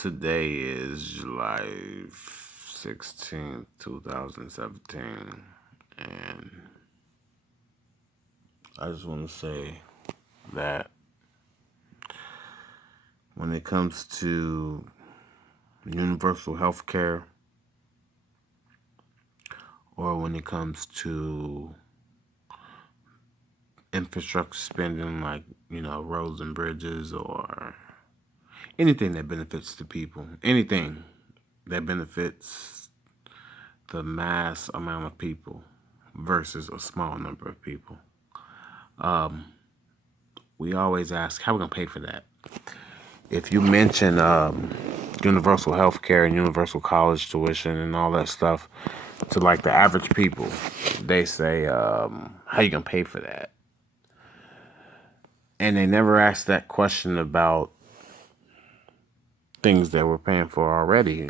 Today is July 16th, 2017, and I just want to say that when it comes to universal health care, or when it comes to infrastructure spending like, roads and bridges, or anything that benefits the people, anything that benefits the mass amount of people versus a small number of people, we always ask, how are we going to pay for that? If you mention universal health care and universal college tuition and all that stuff to like the average people, they say, how you going to pay for that? And they never ask that question about things that we're paying for already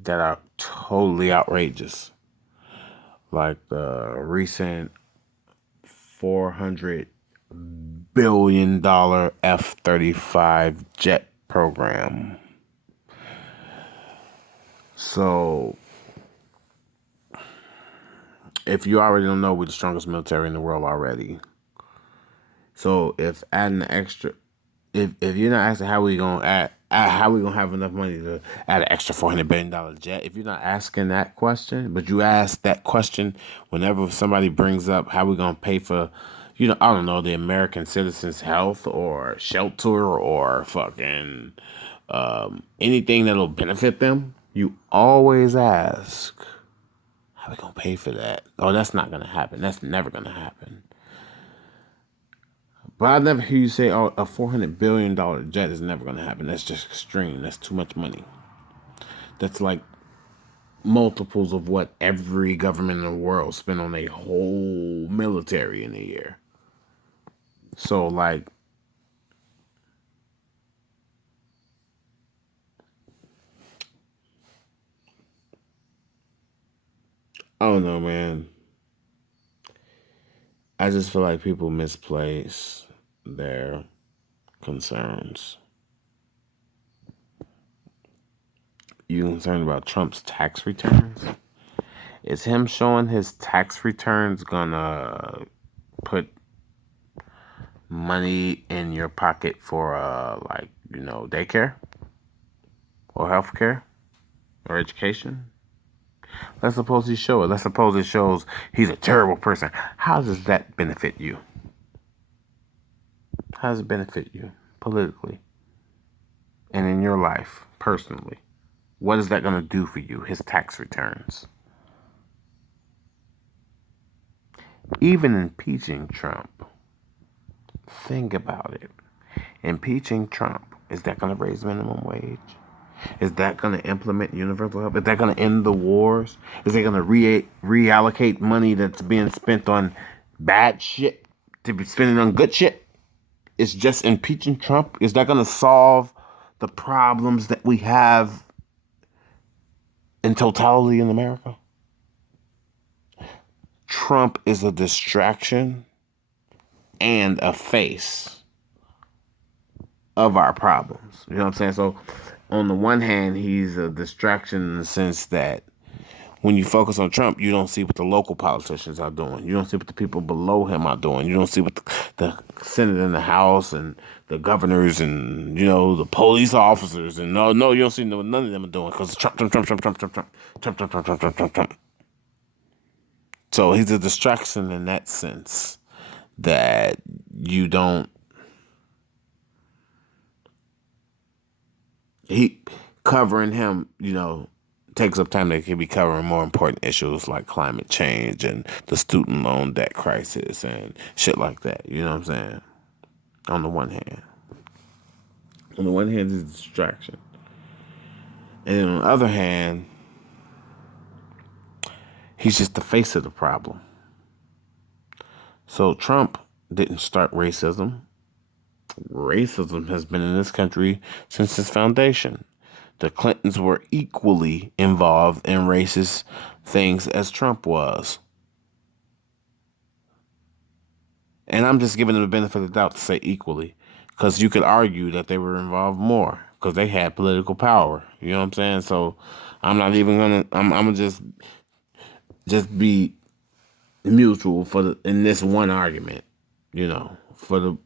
that are totally outrageous. Like the recent $400 billion F-35 jet program. So, if you already don't know, we're the strongest military in the world already. So, if adding the extra, if you're not asking how we gonna how we gonna have enough money to add an extra $400 billion jet, if you're not asking that question, but you ask that question whenever somebody brings up how we gonna pay for, I don't know, the American citizens' health or shelter or fucking anything that'll benefit them, you always ask, how we gonna pay for that? Oh, that's not gonna happen. That's never gonna happen. But I never hear you say, oh, a $400 billion jet is never gonna happen. That's just extreme. That's too much money. That's like multiples of what every government in the world spend on a whole military in a year. So like, I don't know, man. I just feel like people misplace their concerns. You concerned about Trump's tax returns? Is him showing his tax returns gonna put money in your pocket for daycare or healthcare or education? Let's suppose he show it. Let's suppose it shows he's a terrible person. How does that benefit you? How does it benefit you politically and in your life personally? What is that going to do for you, his tax returns? Even impeaching Trump, think about it. Impeaching Trump, is that going to raise minimum wage? Is that going to implement universal health? Is that going to end the wars? Is it going to reallocate money that's being spent on bad shit to be spending on good shit? It's just impeaching Trump. Is that going to solve the problems that we have in totality in America? Trump is a distraction and a face of our problems. You know what I'm saying? So, on the one hand, he's a distraction in the sense that when you focus on Trump, you don't see what the local politicians are doing. You don't see what the people below him are doing. You don't see what the Senate and the House and the governors and, the police officers and no, you don't see none of them are doing because Trump. So he's a distraction in that sense that you don't. He covering him, takes up time that could be covering more important issues like climate change and the student loan debt crisis and shit like that. You know what I'm saying? On the one hand. On the one hand, it's a distraction. And then on the other hand, he's just the face of the problem. So Trump didn't start racism. Racism has been in this country since its foundation. The Clintons were equally involved in racist things as Trump was. And I'm just giving them the benefit of the doubt to say equally, because you could argue that they were involved more. because they had political power. You know what I'm saying? So I'm not even gonna. I'm gonna just be mutual for in this one argument. You know, for the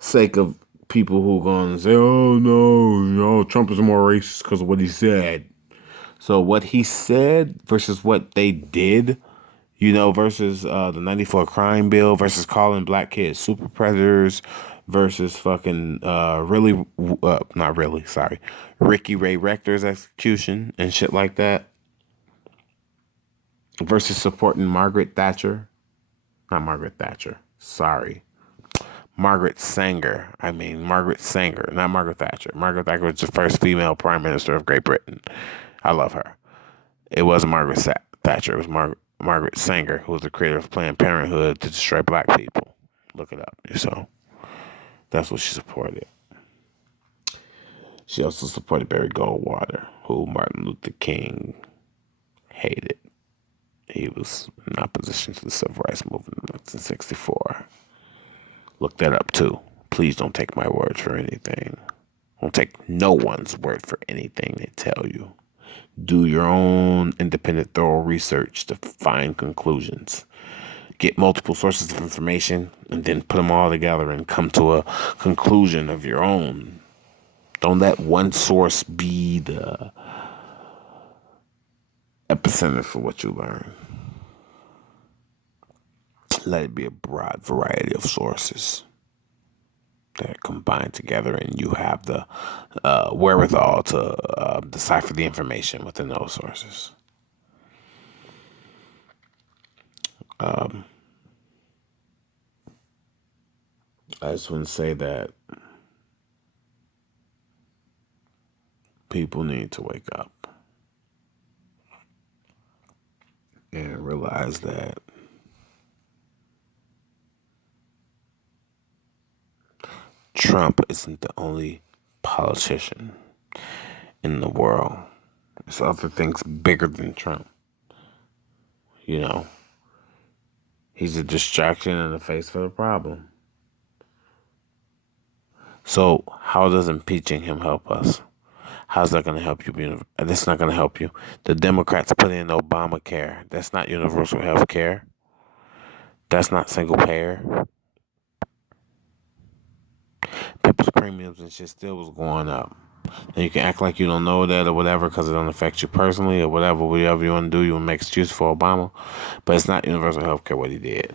sake of people who going to say, "Oh no, Trump is more racist because of what he said." So what he said versus what they did, versus the '94 crime bill, versus calling black kids super predators, versus fucking not really, sorry, Ricky Ray Rector's execution and shit like that, versus supporting Margaret Thatcher, not Margaret Thatcher, sorry, Margaret Sanger. I mean, Margaret Sanger, not Margaret Thatcher. Margaret Thatcher was the first female prime minister of Great Britain. I love her. It wasn't Thatcher. It was Margaret Sanger, who was the creator of Planned Parenthood to destroy black people. Look it up. So that's what she supported. She also supported Barry Goldwater, who Martin Luther King hated. He was in opposition to the Civil Rights Movement in 1964. Look that up too. Please don't take my word for anything. Don't take no one's word for anything they tell you. Do your own independent, thorough research to find conclusions. Get multiple sources of information and then put them all together and come to a conclusion of your own. Don't let one source be the epicenter for what you learn. Let it be a broad variety of sources that are combined together, and you have the wherewithal to decipher the information within those sources. I just want to say that people need to wake up and realize that Trump isn't the only politician in the world. There's other things bigger than Trump. He's a distraction and a face for the problem. So how does impeaching him help us? How's that going to help you? That's not going to help you. The Democrats put in Obamacare. That's not universal health care. That's not single payer. People's premiums and shit still was going up. And you can act like you don't know that or whatever because it don't affect you personally or whatever you want to do. You want to make excuse for Obama. But it's not universal health care what he did.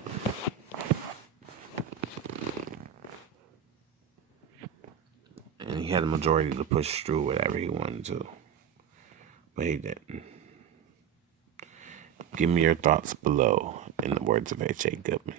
And he had a majority to push through whatever he wanted to. But he didn't. Give me your thoughts below, in the words of H.A. Goodman.